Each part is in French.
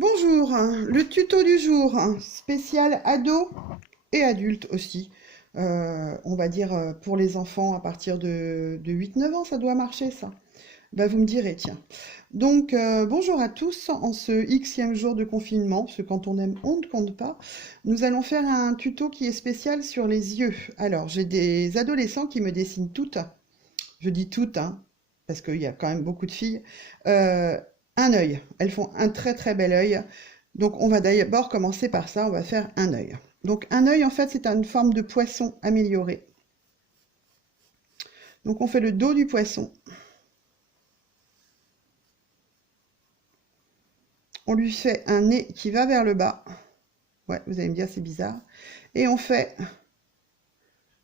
Bonjour, le tuto du jour, spécial ado et adulte aussi. On va dire pour les enfants à partir de 8-9 ans, ça doit marcher ça. Bah, vous me direz, tiens. Donc, bonjour à tous, en ce Xème jour de confinement, parce que quand on aime, on ne compte pas, nous allons faire un tuto qui est spécial sur les yeux. Alors, j'ai des adolescents qui me dessinent toutes, je dis toutes, hein, parce qu'il y a quand même beaucoup de filles, euh, un œil. Elles font un très très bel œil. Donc on va d'abord commencer par ça, on va faire un œil. Donc un œil, en fait, c'est une forme de poisson amélioré. Donc on fait le dos du poisson. On lui fait un nez qui va vers le bas. Ouais, vous allez me dire, c'est bizarre. Et on fait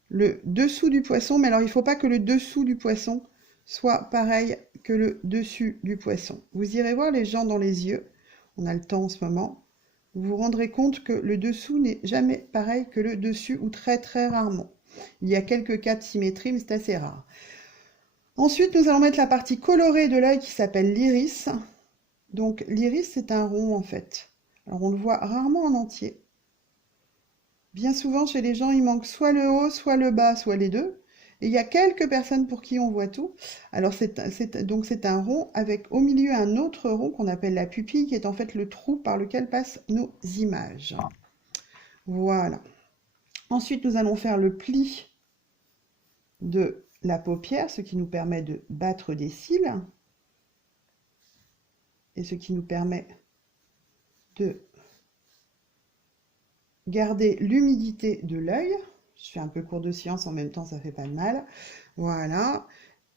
le dessous du poisson, mais alors il ne faut pas que le dessous du poisson soit pareil que le dessus du poisson. Vous irez voir les gens dans les yeux, on a le temps en ce moment, vous vous rendrez compte que le dessous n'est jamais pareil que le dessus, ou très très rarement. Il y a quelques cas de symétrie, mais c'est assez rare. Ensuite, nous allons mettre la partie colorée de l'œil qui s'appelle l'iris. Donc l'iris, c'est un rond en fait. Alors on le voit rarement en entier. Bien souvent, chez les gens, il manque soit le haut, soit le bas, soit les deux. Et il y a quelques personnes pour qui on voit tout. Alors, c'est un rond avec au milieu un autre rond qu'on appelle la pupille, qui est en fait le trou par lequel passent nos images. Voilà. Ensuite, nous allons faire le pli de la paupière, ce qui nous permet de battre des cils. Et ce qui nous permet de garder l'humidité de l'œil. Je fais un peu cours de science, en même temps, ça fait pas de mal. Voilà.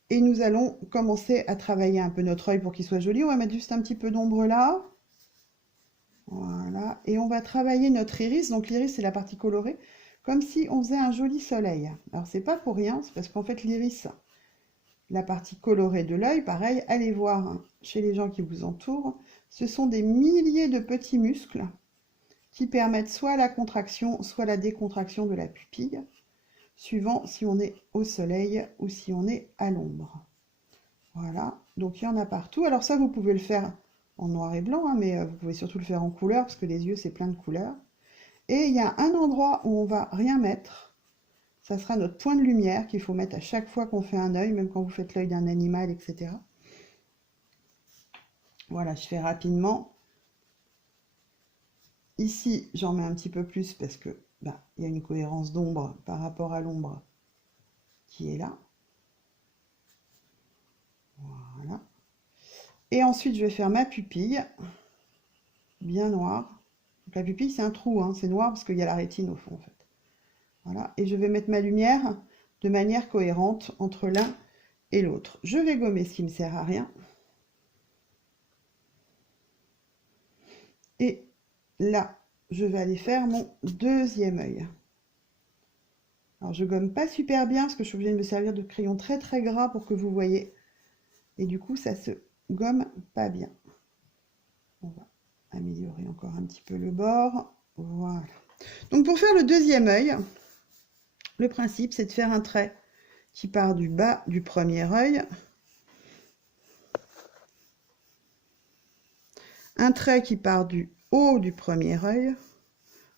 Et nous allons commencer à travailler un peu notre œil pour qu'il soit joli. On va mettre juste un petit peu d'ombre là. Voilà. Et on va travailler notre iris. Donc l'iris, c'est la partie colorée, comme si on faisait un joli soleil. Alors, c'est pas pour rien, c'est parce qu'en fait, l'iris, la partie colorée de l'œil, pareil, allez voir chez les gens qui vous entourent, ce sont des milliers de petits muscles qui permettent soit la contraction, soit la décontraction de la pupille, suivant si on est au soleil ou si on est à l'ombre. Voilà, donc il y en a partout. Alors ça, vous pouvez le faire en noir et blanc, hein, mais vous pouvez surtout le faire en couleur, parce que les yeux, c'est plein de couleurs. Et il y a un endroit où on va rien mettre. Ça sera notre point de lumière qu'il faut mettre à chaque fois qu'on fait un œil, même quand vous faites l'œil d'un animal, etc. Voilà, je fais rapidement. Ici, j'en mets un petit peu plus parce que y a une cohérence d'ombre par rapport à l'ombre qui est là. Voilà. Et ensuite, je vais faire ma pupille, bien noire. Donc, la pupille, c'est un trou, hein, c'est noir parce qu'il y a la rétine au fond, en fait. Voilà. Et je vais mettre ma lumière de manière cohérente entre l'un et l'autre. Je vais gommer ce qui ne me sert à rien. Et là, je vais aller faire mon deuxième œil. Alors, je gomme pas super bien parce que je suis obligée de me servir de crayon très très gras pour que vous voyez. Et du coup, ça se gomme pas bien. On va améliorer encore un petit peu le bord. Voilà. Donc, pour faire le deuxième œil, le principe, c'est de faire un trait qui part du bas du premier œil. Un trait qui part du haut du premier œil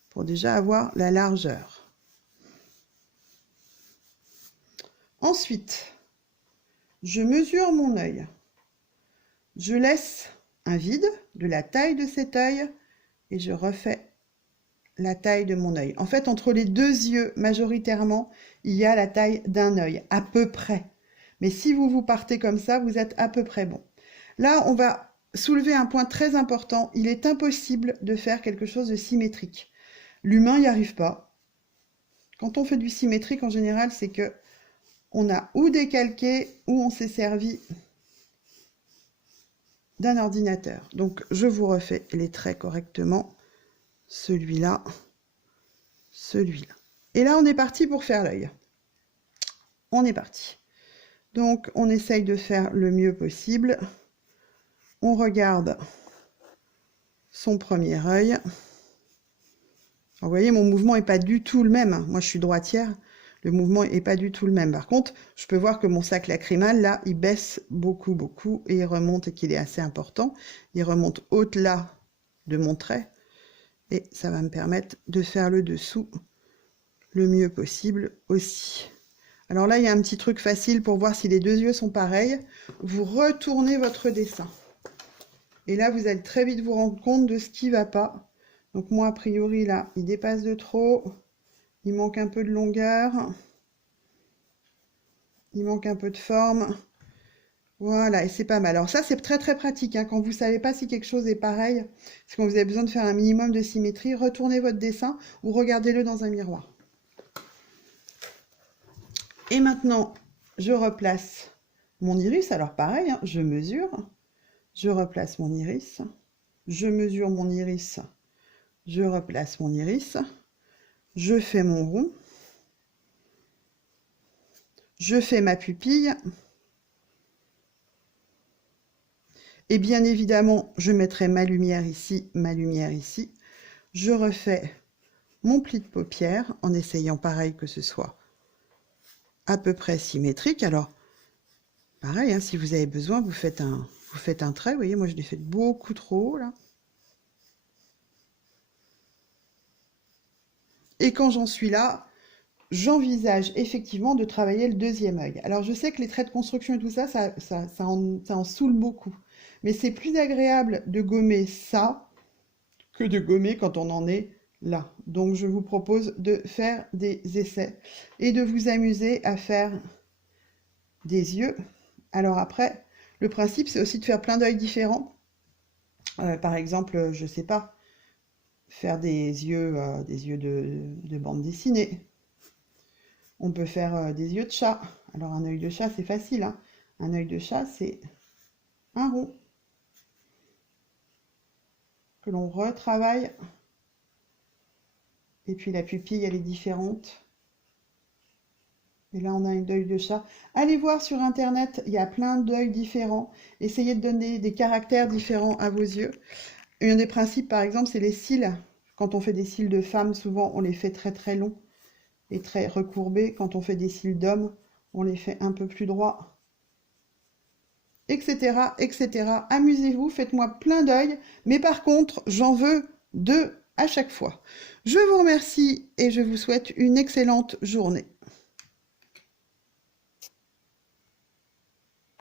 pour déjà avoir la largeur. Ensuite, je mesure mon œil. Je laisse un vide de la taille de cet œil et je refais la taille de mon œil. En fait, entre les deux yeux, majoritairement, il y a la taille d'un œil, à peu près. Mais si vous partez comme ça, vous êtes à peu près bon. Là, on va soulever un point très important. Il est impossible de faire quelque chose de symétrique. L'humain n'y arrive pas. Quand on fait du symétrique, en général, c'est que on a ou décalqué ou on s'est servi d'un ordinateur. Donc, je vous refais les traits correctement. Celui-là, celui-là. Et là, on est parti pour faire l'œil. On est parti. Donc, on essaye de faire le mieux possible. On regarde son premier œil. Alors, vous voyez, mon mouvement n'est pas du tout le même. Moi, je suis droitière. Le mouvement n'est pas du tout le même. Par contre, je peux voir que mon sac lacrymal, là, il baisse beaucoup, beaucoup. Et il remonte, et qu'il est assez important. Il remonte au-delà de mon trait. Et ça va me permettre de faire le dessous le mieux possible aussi. Alors là, il y a un petit truc facile pour voir si les deux yeux sont pareils. Vous retournez votre dessin. Et là, vous allez très vite vous rendre compte de ce qui ne va pas. Donc moi, a priori, là, il dépasse de trop. Il manque un peu de longueur. Il manque un peu de forme. Voilà, et c'est pas mal. Alors ça, c'est très très pratique, hein. Quand vous ne savez pas si quelque chose est pareil, c'est quand vous avez besoin de faire un minimum de symétrie, retournez votre dessin ou regardez-le dans un miroir. Et maintenant, je replace mon iris. Alors pareil, hein, je mesure. Je replace mon iris. Je mesure mon iris. Je replace mon iris. Je fais mon rond. Je fais ma pupille. Et bien évidemment, je mettrai ma lumière ici, ma lumière ici. Je refais mon pli de paupière en essayant pareil que ce soit à peu près symétrique. Alors, pareil, hein, si vous avez besoin, vous faites un trait. Vous voyez, moi je l'ai fait beaucoup trop haut là. Et quand j'en suis là, j'envisage effectivement de travailler le deuxième œil. Alors je sais que les traits de construction et tout ça, ça en saoule beaucoup. Mais c'est plus agréable de gommer ça que de gommer quand on en est là. Donc je vous propose de faire des essais et de vous amuser à faire des yeux. Alors après, le principe c'est aussi de faire plein d'œils différents. Par exemple, je sais pas, faire des yeux de bande dessinée. On peut faire des yeux de chat. Alors un œil de chat, c'est facile, hein. Un œil de chat, c'est un rond que l'on retravaille. Et puis la pupille, elle est différente. Et là, on a un œil de chat. Allez voir sur Internet, il y a plein d'œils différents. Essayez de donner des caractères différents à vos yeux. Un des principes, par exemple, c'est les cils. Quand on fait des cils de femmes, souvent, on les fait très très longs et très recourbés. Quand on fait des cils d'hommes, on les fait un peu plus droits. Etc. etc. Amusez-vous, faites-moi plein d'œils. Mais par contre, j'en veux 2 à chaque fois. Je vous remercie et je vous souhaite une excellente journée.